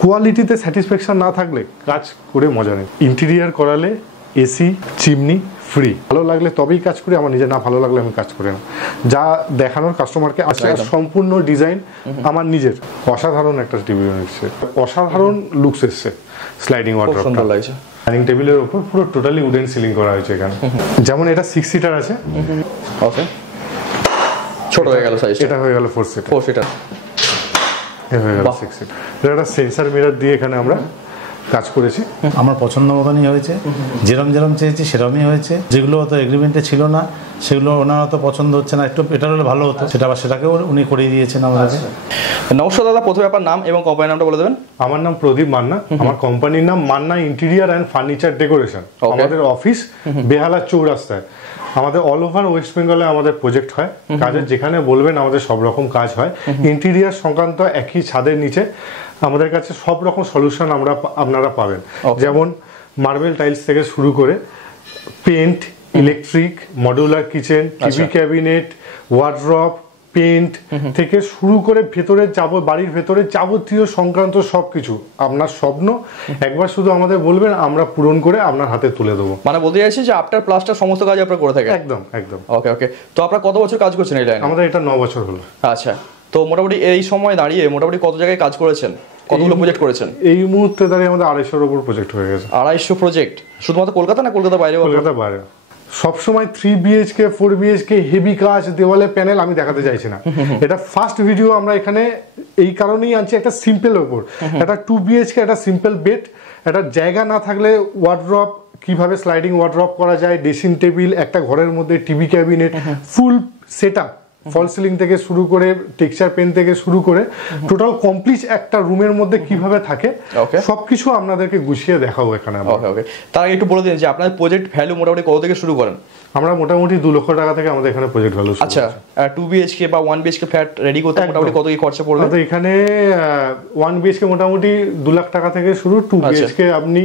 কোয়ালিটিতে স্যাটিসফ্যাকশন না থাকলে কাজ করে মজা নেই। ইন্টেরিয়ার করালে এসি চিমনি ফ্রি, ভালো লাগলে তবেই কাজ করি, আমার নিজে না ভালো লাগলে আমি কাজ করি না। যা দেখানোর কাস্টমারকে আসলে সম্পূর্ণ ডিজাইন আমার নিজের। অসাধারণ একটা টিভি এসেছে, অসাধারণ লুকস এসছে। স্লাইডিং ওয়ার্ড্রপ সুন্দর লাগছে। ডাইনিং টেবিলের উপর পুরো টোটালি উডেন সিলিং করা হয়েছে এখানে। যেমন এটা 6 সিটার আছে, ওকে, ছোট হয়ে গেল সাইজ, এটা হয়ে গেল 4 সিটার, 4 সিটার হয়ে গেল 6 সিটার। এটা একটা সেন্সর মিরর দিয়ে এখানে আমরা কাজ করেছি। আমার পছন্দ মতনই হয়েছে, যেরম যেরম চেয়েছি সেরমই হয়েছে। যেগুলো তো এগ্রিমেন্টে ছিল না সেগুলো ওনার তো পছন্দ হচ্ছে না, একটু এটা হলে ভালো হতো, সেটা আবার সেটাকেও উনি করিয়ে দিয়েছেন আমাদের। নমস্কার দাদা, প্রথমে আপনার নাম এবং কোম্পানির নামটা বলে দেবেন। আমার নাম প্রদীপ মান্না, আমার কোম্পানির নাম Manna interior and furniture decoration. আমাদের অফিস বেহালা চৌরাস্তায়। আমাদের অল ওভার ওয়েস্ট বেঙ্গলে আমাদের প্রজেক্ট হয়, কাজের যেখানে বলবেন আমাদের সব রকম কাজ হয়। ইন্টেরিয়ার সংক্রান্ত একই ছাদের নিচে আমাদের কাছে সব রকম সলিউশন আপনারা পাবেন। যেমন মার্বেল টাইলস থেকে শুরু করে paint, electric, modular kitchen, TV cabinet, wardrobe, paint থেকে শুরু করে ভেতরে বাড়ির ভেতরে যাবতীয় সংক্রান্ত সবকিছু আপনার স্বপ্ন একবার শুধু আমাদের বলবেন, আমরা পূরণ করে আপনার হাতে তুলে দেবো। মানে বলতে চাইছি যে আফটার প্লাস্টার সমস্ত কাজ আপনারা করে থাকেন? একদম একদম। ওকে ওকে। তো আপনারা কত বছর কাজ করছেন এই লাইনে? আমাদের এটা 9 বছর হলো। আচ্ছা, তো মোটামুটি এই সময় দাঁড়িয়ে মোটামুটি কত জায়গায় কাজ করেছেন, কতগুলো প্রজেক্ট করেছেন? এই মুহূর্তে দাঁড়িয়ে আমাদের 250-এর উপর প্রজেক্ট হয়ে গেছে। 250 প্রজেক্ট শুধুমাত্র কলকাতা না কলকাতা বাইরে? কলকাতা বাইরে। সবসময় 3 BHK 4 BHK হেভি কাজ, দেওয়ালে প্যানেল আমি দেখাতে চাইছি না। এটা ফার্স্ট ভিডিও আমরা এখানে এই কারণেই আনছি, একটা সিম্পল ওপর একটা 2 BHK একটা সিম্পল বেড, একটা জায়গা না থাকলে ওয়ার্ড্রপ কিভাবে স্লাইডিং ওয়ার্ড্রপ করা যায়, ড্রেসিং টেবিল, একটা ঘরের মধ্যে টিভি ক্যাবিনেট, ফুল সেটআপ, ফল সিলিং থেকে শুরু করে টেক্সচার পেন থেকে শুরু করে টোটাল কমপ্লিট একটা রুমের মধ্যে কিভাবে থাকে সবকিছু আপনাদেরকে গুছিয়ে দেখাবো এখানে। ওকে ওকে। তার আগে একটু বলে দিন যে আপনাদের প্রজেক্ট ভ্যালু মোটামুটি কত থেকে শুরু করেন? আমরা মোটামুটি 2 লক্ষ টাকা থেকে আমাদের এখানে প্রজেক্ট ভ্যালু। আচ্ছা, 2 BHK বা 1 BHK ফ্ল্যাট রেডি করতে মোটামুটি কত কি খরচা পড়বে? তো এখানে 1 BHK মোটামুটি 2 লাখ টাকা থেকে শুরু, 2 BHK আপনি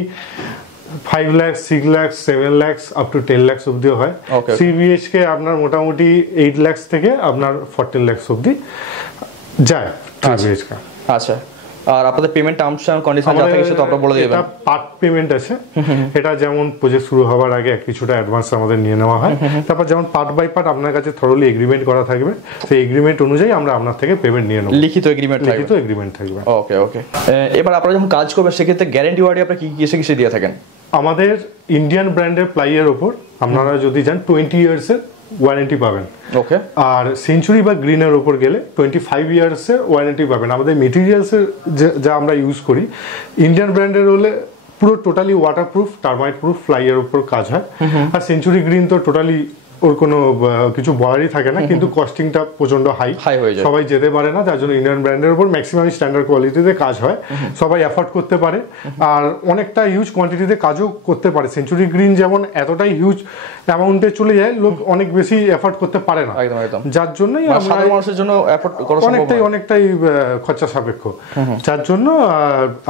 5 লাখ, 6 লাখ, 7 লাখ আপ টু 10 লাখ অবধিও হয়। 3 BHK আপনার মোটামুটি 8 লাখ থেকে আপনার 14 লাখ অবধি যায় 3 BHK। আচ্ছা, আর আপনাদের পেমেন্ট টার্মস এন্ড কন্ডিশন যা থাকে সেটা আপনারা বলে দিবেন। এটা পার্ট পেমেন্ট আছে, এটা যেমন প্রজেক্ট শুরু হওয়ার আগে কিছুটা অ্যাডভান্স আমাদের নিয়ে নেওয়া হয়, তারপর যেমন পার্ট বাই পার্ট আপনার কাছে থরলি এগ্রিমেন্ট করা থাকবে, সেই এগ্রিমেন্ট অনুযায়ী আমরা আপনার থেকে পেমেন্ট নিয়ে নেব। লিখিত এগ্রিমেন্ট থাকবে। ওকে ওকে। এবার আপনারা যখন কাজ করবেন সেক্ষেত্রে গ্যারান্টি ওয়ারেন্টি আপনারা কি কিসে দিয়ে থাকেন? আমাদের ইন্ডিয়ান ব্র্যান্ডের প্লাইয়ের ওপর আপনারা যদি যান 20 ইয়ার্সের ওয়ারেন্টি পাবেন। ওকে। আর সেঞ্চুরি বা গ্রিনের ওপর গেলে 25 ইয়ার্সের ওয়ারেন্টি পাবেন। আমাদের মেটেরিয়ালসের যা আমরা ইউজ করি ইন্ডিয়ান ব্র্যান্ডের হলে পুরো টোটালি ওয়াটারপ্রুফ, টার্মাইট প্রুফ ফ্লাইয়ের ওপর কাজ হয়। আর সেঞ্চুরি গ্রিন তো টোটালি ওর কোনো কিছু বলারই থাকে না, কিন্তু কস্টিংটা প্রচন্ড হাই হয়ে যায়, সবাই যেতে পারে না, যার জন্য ইন্ডিয়ান ব্র্যান্ডের উপর ম্যাক্সিমাম স্ট্যান্ডার্ড কোয়ালিটিতে কাজ হয়, সবাই অ্যাফোর্ড করতে পারে আর অনেকটা হিউজ কোয়ান্টিটিতে কাজও করতে পারে। সেঞ্চুরি গ্রিন যেমন এতটাই হিউজ অ্যামাউন্টে চলে যায়, লোক অনেক বেশি অ্যাফোর্ড করতে পারে না, যার জন্যই সাধারণ মানুষের জন্য অনেকটাই খরচা সাপেক্ষ, যার জন্য।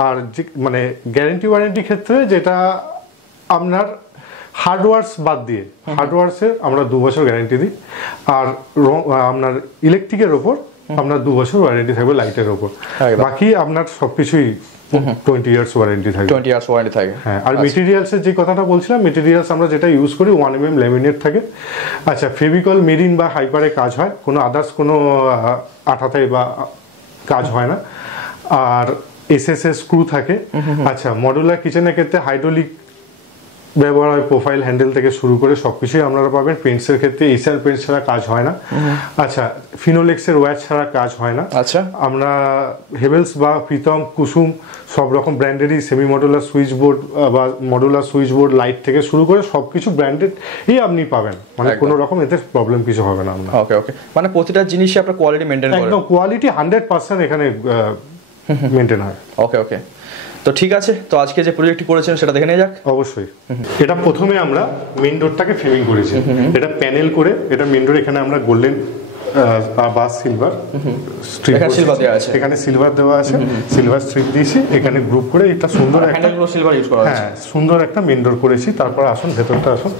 আর মানে গ্যারান্টি ওয়ারেন্টি ক্ষেত্রে যেটা আপনার হার্ডওয়ার্স বাদ দিয়ে, হার্ডওয়ার্সে আমরা 2 বছর গ্যারান্টি দিই, আর আপনার ইলেকট্রিকের ওপর আপনার 2 বছর ওয়ারেন্টি থাকবে লাইটের ওপর, বাকি আপনার সবকিছুই 20 ইয়ার্স ওয়ারেন্টি থাকে। 20 ইয়ার্স ওয়ারেন্টি থাকে। হ্যাঁ, আর মেটেরিয়ালসের যে কথাটা বলছিলাম, মেটেরিয়ালস আমরা যেটা ইউজ করি 1 mm ল্যামিনেট থাকে। আচ্ছা, ফেভিকল, মেরিন বা হাইপারে কাজ হয়, কোনো আদার্স কোনো আঠাতে বা কাজ হয় না। আর SSS স্ক্রু থাকে। আচ্ছা, মডুলার কিচেনের ক্ষেত্রে হাইড্রোলিক ব্যবহার হয়, প্রোফাইল হ্যান্ডেল থেকে শুরু করে সবকিছুই আপনারা পাবেন। পেন্টসের ক্ষেত্রে এসআর পেন্টস ছাড়া কাজ হয় না। আচ্ছা, ফিনোলেক্সের ওয়্যাচ ছাড়া কাজ হয় না। আচ্ছা, আমরা হেভেলস বা প্রীতম, কুসুম সব রকম ব্র্যান্ডেরই সেমি মডুলার সুইচ বোর্ড বা মডুলার সুইচ বোর্ড লাইট থেকে শুরু করে সবকিছু ব্র্যান্ডেডই আপনি পাবেন, মানে কোনো রকম এতে প্রবলেম কিছু হবে না আপনার। ওকে ওকে। মানে প্রতিটা জিনিসই আপনার কোয়ালিটি মেইনটেইন করেন? একদম, কোয়ালিটি 100% এখানে মেইনটেইন হয়। ওকে ওকে। তো ঠিক আছে, তো আজকে যে প্রজেক্টটি করেছেন সেটা দেখে নিয়ে যাক। অবশ্যই। এটা প্রথমে আমরা মেইন ডোরটাকে ফ্রেমিং করেছি, এটা প্যানেল করে, এটা মেইন ডোর এখানে আমরা গোল্ডেন বা সিলভার স্ট্রিপ, এখানে সিলভার দেওয়া আছে, সিলভার স্ট্রিপ দিয়েছি, এখানে গ্রুপ করে এটা সুন্দর একটা সিলভার ইউজ করা আছে। হ্যাঁ, সুন্দর একটা মেইন ডোর করেছি। তারপর আসুন ভেতরটা আসুন,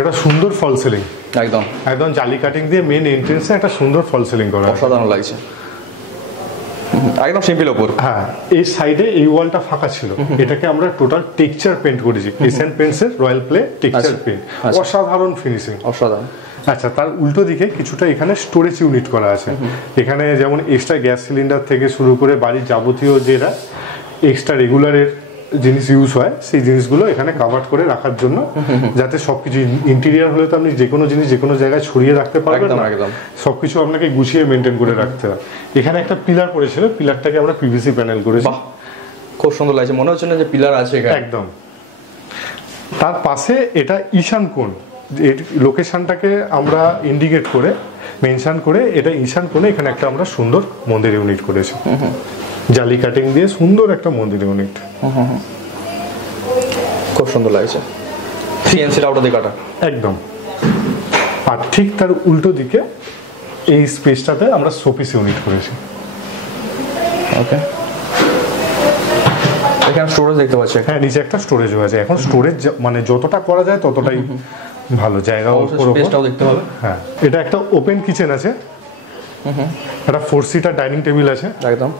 এটা সুন্দর ফল সিলিং, একদম একদম জালি কাটিং দিয়ে মেইন এন্ট্রেন্সে একটা সুন্দর ফল সিলিং করা, অসাধারণ লাগছে। একদম সিম্পল উপর। হ্যাঁ, এই সাইডে এই ওয়ালটা ফাঁকা ছিল, এটাকে আমরা টোটাল টেক্সচার পেইন্ট করেছি, এশিয়ান পেইন্টসের রয়্যাল প্লে টেক্সচার পেইন্ট, অসাধারণ ফিনিশিং, অসাধারণ। আচ্ছা, তার উল্টো দিকে কিছুটা এখানে স্টোরেজ ইউনিট করা আছে। এখানে যেমন এক্সট্রা গ্যাস সিলিন্ডার থেকে শুরু করে বাড়ির যাবতীয় যেটা এক্সট্রা রেগুলারের জিনিস ইউজ হয় সেই জিনিসগুলো এখানে কাভার করে রাখার জন্য, যাতে সবকিছু ইন্টেরিয়ার হলে তো আপনি যে কোনো জিনিস যে কোনো জায়গায় ছড়িয়ে রাখতে পারবেন না, সবকিছু আপনাকে গুছিয়ে মেনটেন করে রাখতে হয়। এখানে একটা পিলার পড়েছিল, পিলারটাকে আমরা পিভিসি প্যানেল করেছি, খুব সুন্দর লাগছে, মনে হচ্ছে না যে পিলার আছে এখানে। একদম। তার পাশে এটা ঈশান কোণ, এই লোকেশনটাকে আমরা ইন্ডিকেট করে মেনশন করে এটা ঈশান কোণে এখানে একটা আমরা সুন্দর মন্দির ইউনিট করেছি, জালি কাটিং দিয়ে সুন্দর একটা মন্দির ইউনিট, খুব সুন্দর লাগছে। সিএনসি রাউটার দিয়ে কাটা একদম। আর ঠিক তার উল্টো দিকে এই স্পেসটাতে আমরা শোপিস ইউনিট করেছি। ওকে, এখানে স্টোরেজ দেখতে পাচ্ছি। হ্যাঁ, নিচে একটা স্টোরেজও আছে। এখন স্টোরেজ মানে যতটা করা যায় ততটাই ভালো, জায়গা স্পেসটাও দেখতে পাবে। হ্যাঁ, এটা একটা ওপেন কিচেন আছে, একটা 4 সিটার ডাইনিং টেবিল আছে একদম।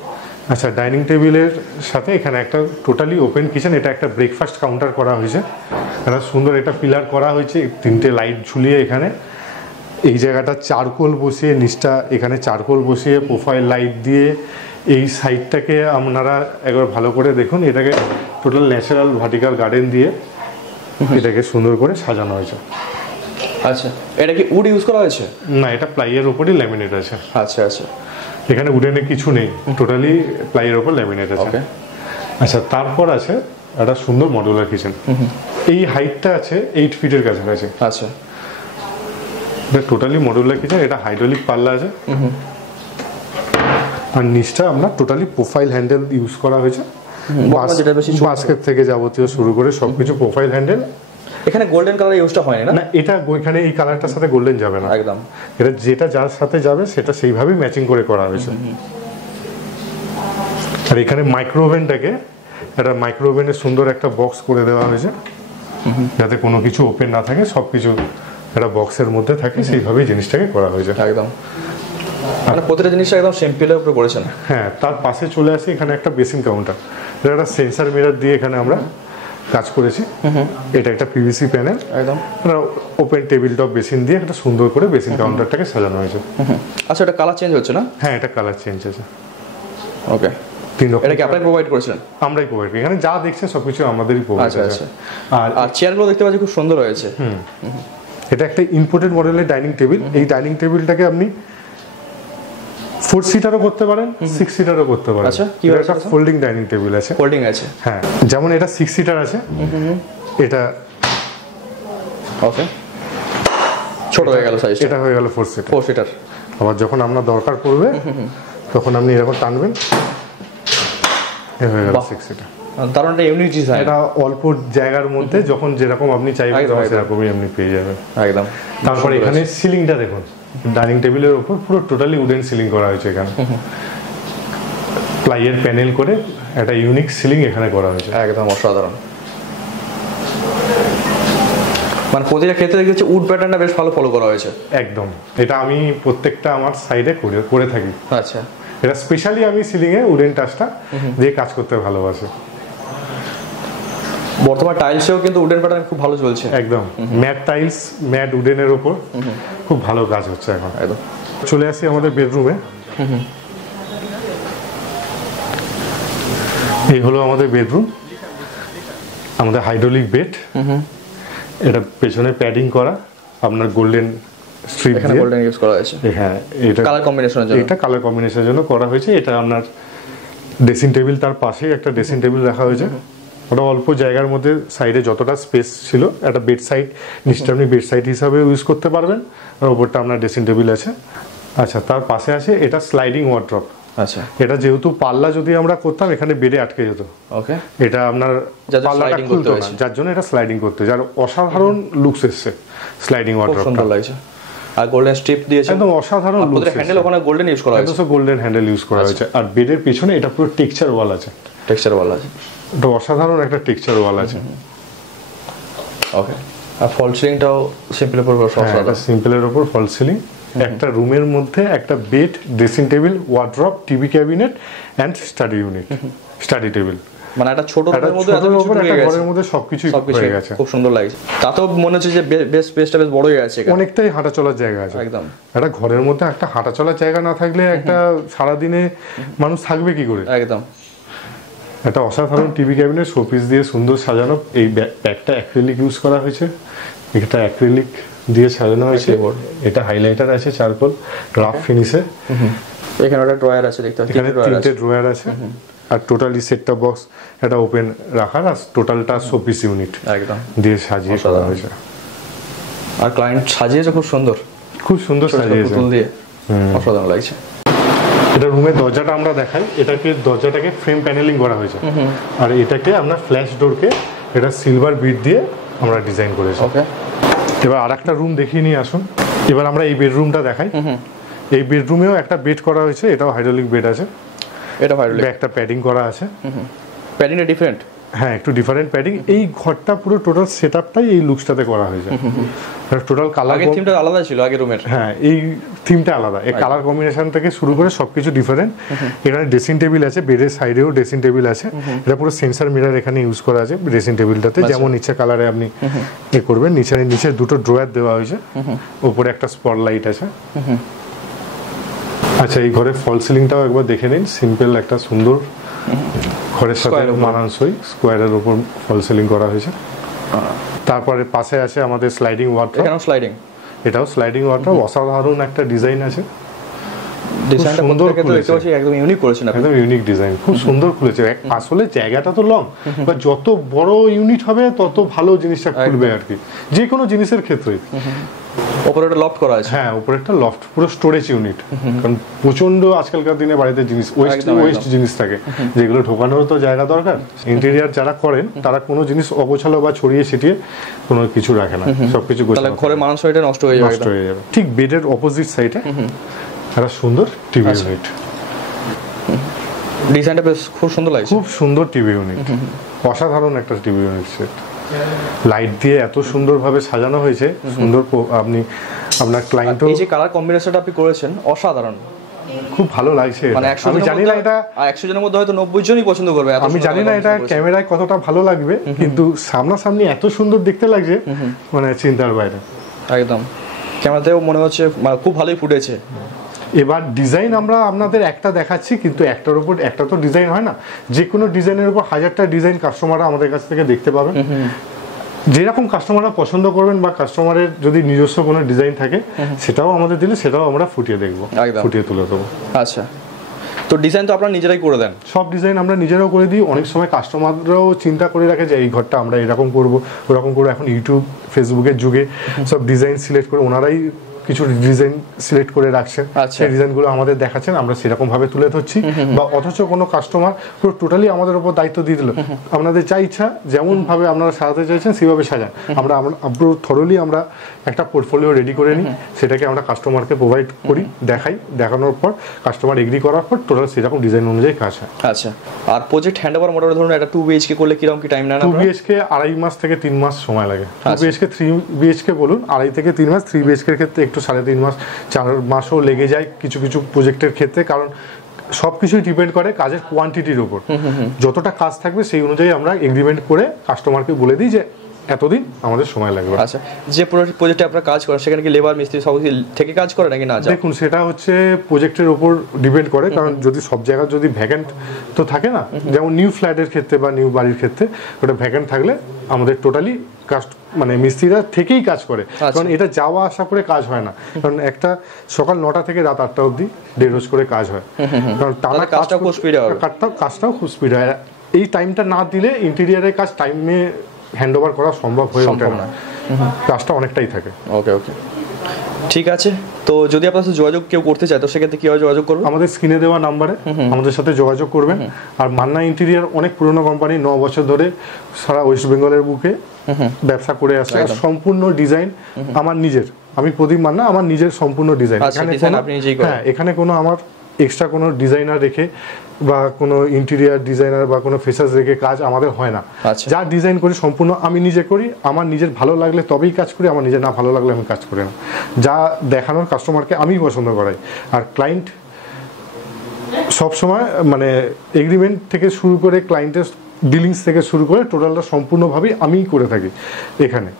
আচ্ছা, ডাইনিং টেবিলের সাথে এখানে একটা টোটালি ওপেন কিচেন, এটা একটা ব্রেকফাস্ট কাউন্টার করা হয়েছে, একটা সুন্দর একটা পিলার করা হয়েছে, 3টে লাইট ঝুলিয়ে এখানে এই জায়গাটা চারকোল বসিয়ে, নিচটা এখানে চারকোল বসিয়ে প্রোফাইল লাইট দিয়ে এই সাইডটাকে আপনারা একবার ভালো করে দেখুন, এটাকে টোটাল ন্যাচারাল ভার্টিক্যাল গার্ডেন দিয়ে এটাকে সুন্দর করে সাজানো হয়েছে। আচ্ছা, এটা কি উড ইউজ করা হয়েছে? না, এটা প্লাইয়ের উপরই ল্যামিনেট আছে। আচ্ছা আচ্ছা, এখানে উডেনে কিছু নেই, টোটালি প্লাইয়ের উপর ল্যামিনেট আছে। আচ্ছা, তারপর আছে একটা সুন্দর মডুলার কিচেন, এই হাইটটা আছে 8 ফিটের কাছাকাছি। আচ্ছা, এটা টোটালি মডুলার কিচেন, এটা হাইড্রোলিক পাল্লা আছে, আর নিচটা আমরা টোটালি প্রোফাইল হ্যান্ডেল ইউজ করা হয়েছে, বাস্কেট থেকে যাবতীয় শুরু করে সবকিছু প্রোফাইল হ্যান্ডেল। এখানে গোল্ডেন কালার ইউজটা হয় না? না, এটা ওইখানে এই কালারটার সাথে গোল্ডেন যাবে না একদম, এটা যেটা যার সাথে যাবে সেটা সেইভাবেই ম্যাচিং করে করা হয়েছে। আর এখানে মাইক্রোওভেনটাকে একটা মাইক্রোওভেনের সুন্দর একটা বক্স করে দেওয়া হয়েছে, যাতে কোনো কিছু ওপেন না থাকে, সবকিছু একটা বক্সের মধ্যে থাকে, সেইভাবেই জিনিসটাকে করা হয়েছে একদম। মানে প্রতিটা জিনিসটা একদম সিম্পলের উপরে করেছেন। হ্যাঁ, তার পাশে চলে আসে এখানে একটা বেসিন কাউন্টার, এটা একটা সেন্সার মিরর দিয়ে এখানে আমরা কাজ করেছি। এটা একটা পিভিসি প্যানেল, একদম ওপেন টেবিল টপ বেসিন দিয়ে একটা সুন্দর করে বেসিন কাউন্টারটাকে সাজানো হয়েছে। আচ্ছা, এটা কালার চেঞ্জ হচ্ছে না? হ্যাঁ, এটা কালার চেঞ্জ আছে। ওকে, এটা কি আপনারা প্রোভাইড করেছিলেন? আমরাই প্রোভাইড করি, এখানে যা দেখছেন সবকিছু আমাদেরই প্রোভাইড আছে। আর চেয়ারগুলো দেখতে পাচ্ছি খুব সুন্দর হয়েছে। এটা একটা ইম্পোর্টেড মডেলের ডাইনিং টেবিল, এই ডাইনিং টেবিলটাকে আপনি 4 সিটারও করতে পারেন, 6 সিটারও করতে পারেন। আচ্ছা, কি একটা ফোল্ডিং ডাইনিং টেবিল আছে। ফোল্ডিং আছে, হ্যাঁ, যেমন এটা 6 সিটার আছে, এটা ওকে ছোট হয়ে গেল সাইজ, এটা হয়ে গেল 4 সিটার। 4 সিটার। আবার যখন আপনার দরকার পড়বে তখন আপনি এরকম টানবেন, এ হয়ে গেল 6 সিটার। তার মানে ইউনিক ডিজাইন, এটা অল্প জায়গার মধ্যে যখন যেরকম আপনি চাইবেন সেরকমই আপনি পেয়ে যাবেন একদম। তারপর এখানে সিলিংটা দেখুন, ডাইনিং টেবিলের উপর পুরো টোটালি উডেন সিলিং করা হয়েছে, এখানে প্লাইয়ের প্যানেল করে একটা ইউনিক সিলিং এখানে করা হয়েছে, একদম অসাধারণ। মানে প্রতিটা ক্ষেত্রে দেখছি উড প্যাটার্নটা বেশ ভালো ফলো করা হয়েছে। একদম, এটা আমি প্রত্যেকটা আমার সাইডে করে থাকি। আচ্ছা, এটা স্পেশালি আমি সিলিং এ উডেন টাচটা দিয়ে কাজ করতে ভালোবাসি। বর্তমানে টাইলসেও কিন্তু উডেন প্যাটার্ন খুব ভালো চলছে। একদম, ম্যাট টাইলস, ম্যাট উডেনের উপর খুব ভালো কাজ হচ্ছে এখন। একদম। চলে আসি আমাদের বেডরুমে। এই হলো আমাদের বেডরুম, আমাদের হাইড্রোলিক বেড, এটা পেছনে প্যাডিং করা, আপনার গোল্ডেন স্ট্রিপ দিয়ে গোল্ডেন ইউজ করা হয়েছে। হ্যাঁ, এটা কালার কম্বিনেশনের জন্য, এটা কালার কম্বিনেশনের জন্য করা হয়েছে। এটা আপনার ড্রেসিং টেবিল, তার পাশেই একটা ড্রেসিং টেবিল রাখা হয়েছে, ওটা অল্প জায়গার মধ্যে সাইডে যতটা স্পেস ছিল, একটা বেড সাইড, নিচটা আপনি বেড সাইড হিসাবে ইউজ করতে পারবেন, আর ওপরটা আপনার ড্রেসিং টেবিল আছে। আচ্ছা, তার পাশে আছে এটা স্লাইডিং ওয়ার্ড্রপ। আচ্ছা, এটা যেহেতু পাল্লা যদি আমরা করতাম এখানে বেডে আটকে যেত, ওকে, এটা আপনার পাল্লাটা খুলতো না, যার জন্য এটা স্লাইডিং করতে, যার অসাধারণ লুকস এসছে স্লাইডিং ওয়ার্ড্রপ, সুন্দর লাগছে। আর গোল্ডেন স্ট্রিপ দিয়েছে, একদম অসাধারণ লুকস। হ্যান্ডেল ওখানে গোল্ডেন ইউজ করা হয়েছে, একদম গোল্ডেন হ্যান্ডেল ইউজ করা হয়েছে। আর বেডের পিছনে এটা পুরো টেক্সচার ওয়াল আছে, টেক্সচার ওয়াল আছে, এটা অসাধারণ একটা টেক্সচার ওয়াল আছে। ওকে, আর ফল সিলিংটাও সিম্পলের উপর, সিম্পলের উপর ফল সিলিং, একটা রুমের মধ্যে একটা bed, dressing table, wardrobe, TV cabinet and study unit, study table. মানে একটা ছোট রুমের মধ্যে এত কিছু একটা ঘরের মধ্যে সবকিছু হয়ে গেছে, খুব সুন্দর লাগছে। তাতেও মনে হচ্ছে যে বেশ স্পেসটা বেশ বড় হয়ে গেছে, অনেকটাই হাঁটা চলার জায়গা আছে একদম। একটা ঘরের মধ্যে একটা হাঁটা চলার জায়গা না থাকলে একটা সারাদিনে মানুষ থাকবে কি করে? একদম। একটা অসাধারণ টিভি ক্যাবিনেট শোপিস দিয়ে সুন্দর সাজানো। এই ব্যাগটা অ্যাক্রিলিক ইউজ করা হয়েছে, এটা অ্যাক্রিলিক দিয়ে সাজানো হয়েছে। এটা হাইলাইটার আছে চারকোল রাফ ফিনিশে। এখানে একটা ড্রয়ার আছে, দেখতে পাচ্ছি এখানে তিনটে ড্রয়ার আছে। আর টোটালি সেটটা বক্স এটা ওপেন রাখার, আর টোটালটা শোপিস ইউনিট একদম দিয়ে সাজিয়ে করা হয়েছে। আর ক্লায়েন্ট সাজিয়েছে খুব সুন্দর, খুব সুন্দর সাজিয়েছে, পুতুল দিয়ে অসাধারণ লাগছে। এটা রুমের দরজাটা আমরা দেখাই, দরজাটাকে ফ্রেম প্যানেলিং করা হয়েছে। আর এটাকে আমরা ফ্ল্যাশ ডোরকে এটা সিলভার বিট দিয়ে আমরা ডিজাইন করেছি। ওকে, এবার আরেকটা রুম দেখিয়ে নিয়ে আসুন। এবার আমরা এই বেডরুমটা দেখাই। এই বেডরুমেও একটা বেড করা হয়েছে, এটাও হাইড্রোলিক বেড আছে। এটা হাইড্রোলিক, একটা প্যাডিং করা আছে। প্যাডিংটা ডিফারেন্ট, হ্যাঁ একটু ডিফারেন্ট প্যাডিং। এই ঘরটা পুরো টোটাল সেটআপটাই এই লুকসটাতে করা হয়েছে। টোটাল কালার, আগের থিমটা আলাদা ছিল আগের রুমের, হ্যাঁ এই থিমটা আলাদা। এই কালার কম্বিনেশন থেকে শুরু করে সবকিছু ডিফারেন্ট। এখানে ড্রেসিং টেবিল আছে, বেডের সাইডেও ড্রেসিং টেবিল আছে। এটা পুরো সেন্সর মিরর এখানে ইউজ করা আছে ড্রেসিং টেবিলটাতে, যেমন ইচ্ছা কালারে আপনি এ করবেন। নিচে দুটো ড্রয়ার দেওয়া হয়েছে, উপরে একটা স্পটলাইট আছে। আচ্ছা, এই ঘরের ফল সিলিংটাও একবার দেখে নিন। সিম্পল একটা সুন্দর ঘরের সাথে মানানসই স্কোয়ারের উপর ফল সিলিং করা হয়েছে। তারপরে পাশে আছে আমাদের স্লাইডিং ওয়ার্ডরোব। এখানেও স্লাইডিং, এটাও স্লাইডিং ওয়ার্ডরোব। অসাধারণ একটা ডিজাইন আছে, ডিজাইনটা সুন্দর দেখতে পাচ্ছি, একদম ইউনিক করেছেন আপনি, একদম ইউনিক ডিজাইন, খুব সুন্দর খুলেছে। আসলে জায়গাটা তো লং, বা যত বড় ইউনিট হবে তত ভালো জিনিসটা খুলবে আর কি, যে কোনো জিনিসের ক্ষেত্রে। উপরে একটা লফট করা আছে, হ্যাঁ উপরে একটা লফট, পুরো স্টোরেজ ইউনিট। কারণ প্রচন্ড আজকালকার দিনে বাড়িতে জিনিস ওয়েস্ট জিনিস থাকে, যেগুলো ঢোকানোর তো জায়গা দরকার। ইন্টেরিয়ার যারা করেন তারা কোনো জিনিস অগোছালো বা ছড়িয়ে ছিটিয়ে কোনো কিছু রাখে না, সবকিছু গোছানো। তাহলে ঘরে মানানসইটা নষ্ট হয়ে যাবে। ঠিক বেডের অপোজিট সাইডে একটা সুন্দর টিভি ইউনিট। ডিজাইনটা বেশ খুব সুন্দর লাগছে, খুব সুন্দর টিভি ইউনিট, অসাধারণ একটা টিভি ইউনিট সেট। লাইট দিয়ে এত সুন্দরভাবে সাজানো হয়েছে, সুন্দর। আপনি আপনার ক্লায়েন্টও, এই যে কালার কম্বিনেশনটা আপনি করেছেন অসাধারণ, খুব ভালো লাগছে। মানে আমি জানি না এটা 100 জনের মধ্যে হয়তো 90 জনই পছন্দ করবে। আমি জানি না এটা ক্যামেরায় কতটা ভালো লাগবে, কিন্তু সামনাসামনি এত সুন্দর দেখতে লাগছে, মানে চিন্তার বাইরে। একদম, ক্যামেরাতেও মনে হচ্ছে খুব ভালোই ফুটেছে। এবার ডিজাইন আমরা আপনাদের একটা দেখাচ্ছি, কিন্তু একটার উপর একটা তো ডিজাইন হয় না। যে কোনো ডিজাইনের উপর হাজারটা ডিজাইন কাস্টমাররা আমাদের কাছ থেকে দেখতে পাবেন। যেরকম কাস্টমাররা পছন্দ করবেন, বা কাস্টমারের যদি নিজস্ব কোনো ডিজাইন থাকে সেটাও আমাদের দিলে সেটাও আমরা ফুটিয়ে দেখবো, ফুটিয়ে তুলে দেবো। আচ্ছা, তো ডিজাইন তো আপনারা নিজেরাই করে দেন? সব ডিজাইন আমরা নিজেরাও করে দিই। অনেক সময় কাস্টমাররাও চিন্তা করে রাখে যে এই ঘরটা আমরা এরকম করবো ওরকম করবো। এখন ইউটিউব ফেসবুকের যুগে সব ডিজাইন সিলেক্ট করে ওনারাই কিছু ডিজাইন সিলেক্ট করে রাখছেন, সেই ডিজাইনগুলো আমাদের দেখাচ্ছেন, আমরা সেরকম ভাবে তুলে ধরছি। বা অথচ কোনো কাস্টমার পুরো টোটালি আমাদের উপর দায়িত্ব দিয়ে দিল, আপনাদের যা ইচ্ছা যেমন ভাবে আপনারা সাজাতে চাইছেন সেভাবে সাজান। আমরা থরলি আমরা একটা পোর্টফোলিও রেডি করে নিই, সেটাকে আমরা কাস্টমারকে প্রোভাইড করি, দেখাই। দেখানোর পর কাস্টমার এগ্রি করার পর টোটাল সেরকম ডিজাইন অনুযায়ী কাজ হয়। আচ্ছা, আর প্রজেক্ট হ্যান্ডওভার মোটামুটি ধরুন একটা 2 BHK করলে কিরকম কি টাইম নেন? 2 BHK 2.5 মাস থেকে 3 মাস সময় লাগে। 2 BHK 3 BHK বলুন 2.5 থেকে 3 মাস। 3 BHK এর ক্ষেত্রে একটু 3.5 মাস 4 মাসও লেগে যায় কিছু কিছু প্রজেক্টের ক্ষেত্রে, কারণ সবকিছুই ডিপেন্ড করে কাজের কোয়ান্টিটির উপর। যতটা কাজ থাকবে সেই অনুযায়ী আমরা এগ্রিমেন্ট করে কাস্টমারকে বলে দিই যে এতদিন আমাদের সময় লাগবে। আচ্ছা, যে প্রজেক্টে আপনারা কাজ করেন সেখানে কি লেবার মিস্ত্রি সব থেকে কাজ করে নাকি না? দেখুন, সেটা হচ্ছে প্রজেক্টের উপর ডিপেন্ড করে, কারণ যদি সব জায়গায় যদি ভ্যাকেন্ট তো থাকে না, যেমন নিউ ফ্ল্যাটের ক্ষেত্রে বা নিউ বাড়ির ক্ষেত্রে ওটা ভ্যাকেন্ট থাকলে আমাদের টোটালি মানে মিস্ত্রিরা থেকেই কাজ করে, কারণ এটা যাওয়া আসা করে কাজ হয় না। কারণ একটা সকাল 9টা থেকে রাত 8টা অবধি ডে রোজ করে কাজ হয়, কারণ টানা কাজটাও খুব স্পিড হয়। এই টাইমটা না দিলে ইন্টেরিয়ারের কাজ টাইমে হ্যান্ড ওভার করা সম্ভব হয়ে ওঠে না, কাজটা অনেকটাই থাকে। ওকে ওকে, ঠিক আছে। তো যদি আপনার সাথে যোগাযোগ কেউ করতে চায় তো সেক্ষেত্রে কিভাবে যোগাযোগ করবে? আমাদের স্ক্রিনে দেওয়া নাম্বারে আমাদের সাথে যোগাযোগ করবেন। আর মান্না ইন্টেরিয়ার অনেক পুরনো কোম্পানি, 9 বছর ধরে সারা ওয়েস্ট বেঙ্গলের বুকে ব্যবসা করে আসছে। আর সম্পূর্ণ ডিজাইন আমার নিজের, আমি প্রদীপ মান্না, আমার নিজের সম্পূর্ণ ডিজাইন। এখানে কোনো আমার এক্সট্রা কোনো ডিজাইনার রেখে বা কোনো ইন্টেরিয়ার ডিজাইনার বা কোনো ফেসাস রেখে কাজ আমাদের হয় না। যা ডিজাইন করি সম্পূর্ণ আমি নিজে করি, আমার নিজের ভালো লাগলে তবেই কাজ করি, আমার নিজের না ভালো লাগলে আমি কাজ করি না। যা দেখানোর কাস্টমারকে আমি পছন্দ করাই। আর ক্লায়েন্ট সবসময় মানে এগ্রিমেন্ট থেকে শুরু করে ক্লায়েন্টের ডিলিংস থেকে শুরু করে টোটালটা সম্পূর্ণভাবেই আমিই করে থাকি এখানে।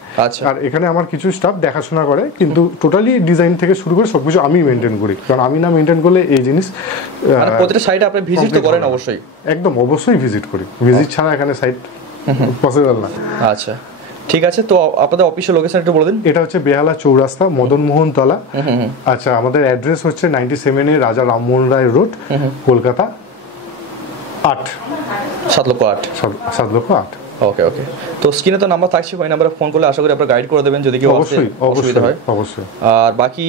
আর এখানে আমার কিছু স্টাফ দেখাশোনা করে, কিন্তু টোটালি ডিজাইন থেকে শুরু করে সবকিছু আমি মেনটেন করি, কারণ আমি না মেনটেন করলে এই জিনিস প্রতিটা সাইটে আপনি ভিজিট তো করেন অবশ্যই? একদম অবশ্যই ভিজিট করি, ভিজিট ছাড়া এখানে সাইট পসিবল না। আচ্ছা ঠিক আছে, তো আপনাদের অফিসিয়াল লোকেশন একটু বলে দিন। এটা হচ্ছে বেহালা চৌরাস্তা, মদনমোহন তলা। আচ্ছা, আমাদের অ্যাড্রেস হচ্ছে 97 রাজা রামমোহন রায় রোড, কলকাতা 7,08,000। ওকে ওকে, তো স্ক্রিনে তো নাম্বার থাকছে, ওই নাম্বারে ফোন করলে আশা করি আপনারা গাইড করে দেবেন যদি কেউ অসুবিধা হয়। অবশ্যই। আর বাকি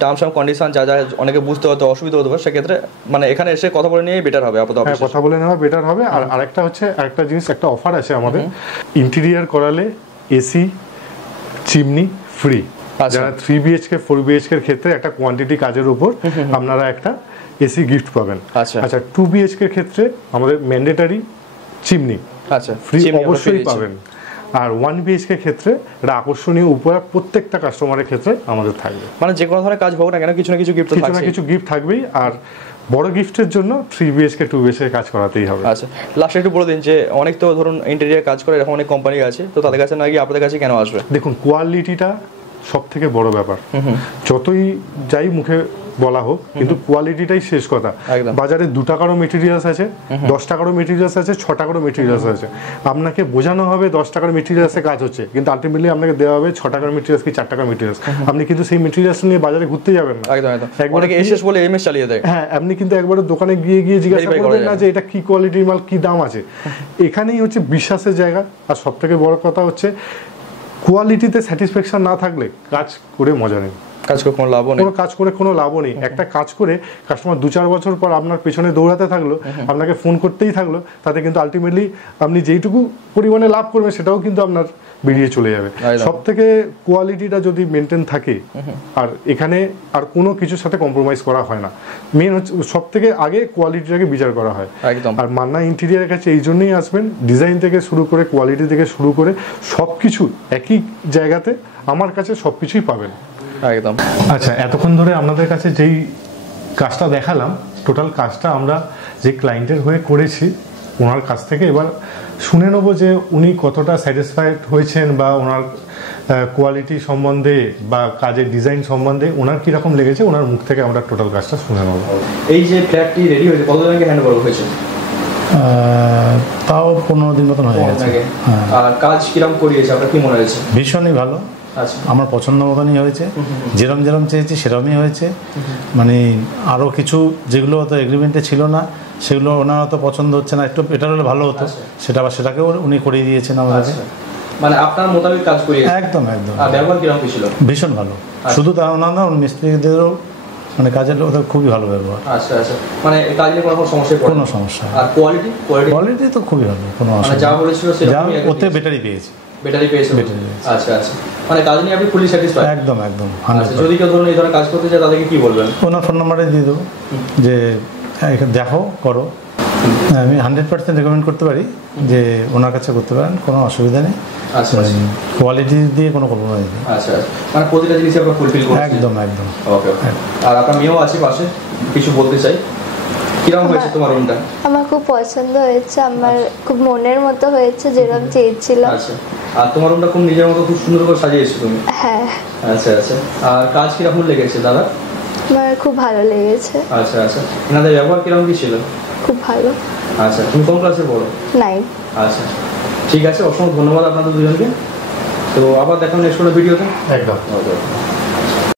টার্মস এন্ড কন্ডিশন যা যা অনেকে বুঝতে হতে অসুবিধা হতে পারে, সেক্ষেত্রে মানে এখানে এসে কথা বলে নিয়ে বেটার হবে আপাতত। হ্যাঁ, কথা বলে নেওয়া বেটার হবে। আর আরেকটা হচ্ছে একটা জিনিস, একটা অফার আছে আমাদের, ইন্টেরিয়ার করালে এসি চিমনি ফ্রি। যারা 3 BHK 4 BHK এর ক্ষেত্রে একটা কোয়ান্টিটি কাজের উপর আপনারা একটা এসি গিফট পাবেন। আচ্ছা 2 BHK এর ক্ষেত্রে আমাদের ম্যান্ডেটারি চিমনি ফ্রি অবশ্যই পাবেন। আর 1 BHK এর ক্ষেত্রে একটা আকর্ষণীয় উপহার প্রত্যেকটা কাস্টমারের ক্ষেত্রে আমাদের থাকবে। মানে যে কোনো ধরনের কাজ হোক না কেন কিছু না কিছু গিফট থাকবেই। আর বড় গিফটের জন্য 3 BHK 2 BHK কাজ করাতেই হবে। আচ্ছা, লাস্টে একটু বলে দিন যে অনেক তো ধরুন ইন্টেরিয়ার কাজ করে এরকম অনেক কোম্পানি আছে, তো তাদের কাছে না গিয়ে আপনাদের কাছে কেন আসবে? দেখুন, কোয়ালিটিটা সব থেকে বড় ব্যাপার। যতই যাই মুখে বলা হোক, কিন্তু কোয়ালিটিটাই শেষ কথা। বাজারে 2 টাকারও মেটেরিয়ালস আছে, 10 টাকারও মেটেরিয়ালস আছে, 6 টাকারও মেটেরিয়ালস আছে। আপনাকে বোঝানো হবে 10 টাকার মেটেরিয়ালসে কাজ হচ্ছে, কিন্তু আলটিমেটলি আপনাকে দেওয়া হবে 6 টাকার মেটেরিয়ালস কি 4 টাকার মেটেরিয়ালস। আপনি কিন্তু সেই মেটেরিয়ালস নিয়ে বাজারে ঘুরতে যাবেন না। একবার এসএস বলে এমএস চালিয়ে দেয়। হ্যাঁ, আপনি কিন্তু একবার দোকানে গিয়ে জিজ্ঞাসা করবেন না যে এটা কি কোয়ালিটির মাল, কি দাম আছে। এখানেই হচ্ছে বিশ্বাসের জায়গা। আর সব থেকে বড় কথা হচ্ছে কোয়ালিটিতে স্যাটিসফ্যাকশন না থাকলে কাজ করে মজা নেই, কাজ করে কোনো লাভও নেই। কাজ করে কোনো লাভও নেই। একটা কাজ করে কাস্টমার 2-4 বছর পর আপনার পেছনে দৌড়াতে থাকলো, আপনাকে ফোন করতেই থাকলো, তাতে কিন্তু আলটিমেটলি আপনি যেইটুকু পরিমাণে লাভ করবেন সেটাও কিন্তু আপনার বেরিয়ে চলে যাবে। সব থেকে কোয়ালিটিটা যদি মেনটেন থাকে, আর এখানে আর কোনো কিছুর সাথে কম্প্রোমাইজ করা হয় না। মেন হচ্ছে সব থেকে আগে কোয়ালিটিটাকে বিচার করা হয়। আর মান্না ইন্টেরিয়ারের কাছে এই জন্যই আসবেন, ডিজাইন থেকে শুরু করে কোয়ালিটি থেকে শুরু করে সব কিছু একই জায়গাতে আমার কাছে সব কিছুই পাবেন। একদম। আচ্ছা, এতক্ষণ ধরে আপনাদের কাছে যেই কাজটা দেখালাম, টোটাল কাজটা আমরা যে ক্লায়েন্টের হয়ে করেছি ওনার কাছ থেকে এবার শুনে নেবো যে উনি কতটা স্যাটিসফাইড হয়েছেন, বা ওনার কোয়ালিটি সম্বন্ধে বা কাজের ডিজাইন সম্বন্ধে ওনার কীরকম লেগেছে, ওনার মুখ থেকে আমরা টোটাল কাজটা শুনে নেবো। এই যে ফ্ল্যাটটি রেডি হয়েছে কতদিন আগে হ্যান্ড ওভার হয়েছে? তাও 15 দিন মতন হয়ে গেছে। আর কাজ কিরকম করিয়েছে আপনার কি মনে হয়েছে? ভীষণই ভালো, আমার পছন্দ মতনই হয়েছে, যেরম চেয়েছি সেরমই হয়েছে। মানে আরও কিছু যেগুলো তো এগ্রিমেন্টে ছিল না সেগুলো ওনার অত পছন্দ হচ্ছে না, একটু এটা হলে ভালো হতো, সেটাকেও উনি করিয়ে দিয়েছেন আমাদেরকে। মানে আপনার মোতাবেক কাজ করিয়েছে? একদম। আর ব্যবহার কিরকম ছিল? ভীষণ ভালো। শুধু তা না, মিস্ত্রিদেরও মানে কাজের ওদের খুবই ভালো ব্যবহার। আচ্ছা, মানে কাজ নিয়ে কোনো সমস্যা? কোনো সমস্যা। আর কোয়ালিটি তো খুবই ভালো, কোনো অসুবিধা। যা বলেছিল যা ওতে ব্যাটারি পেয়েছি। আচ্ছা, মানে কাজ নিয়ে আপনি ফুলি স্যাটিসফাইড? একদম। যদি কেউ ধরুন এই ধরনের কাজ করতে চায় তাদেরকে কি বলবেন? ওনার ফোন নাম্বারে দিয়ে দেবো যে দেখো করো। আমি 100% রেকমেন্ড করতে পারি যে ওনার কাছে করতে পারেন, কোনো অসুবিধা নেই। কোয়ালিটি দিয়ে কোনো কম্প্রোমাইজ নেই। আচ্ছা, মানে প্রতিটা জিনিস আপনারা ফুলফিল করছেন? একদম। ওকে। আর আপনার মেয়েও আছে পাশে, কিছু বলতে চাই? কিরকম হয়েছে তোমার রুমটা? আমার খুব পছন্দ হয়েছে, আমার খুব মনের মতো হয়েছে, যেরকম চেয়েছিলাম। আচ্ছা, আর তোমার রুমটা খুব নিজের মতো খুব সুন্দর করে সাজিয়েছো তুমি? হ্যাঁ। আচ্ছা, আর কাজ কিরকম লেগেছে দাদা? আমার খুব ভালো লেগেছে। আচ্ছা, এনাদের ব্যবহার কিরকম কি ছিল? খুব ভালো। আচ্ছা, তুমি কোন ক্লাসে পড়ো? 9। আচ্ছা, ঠিক আছে, অসংখ্য ধন্যবাদ আপনাদের দুজনকে। তো আবার দেখাবো নেক্সট কোনো ভিডিওতে। একদম।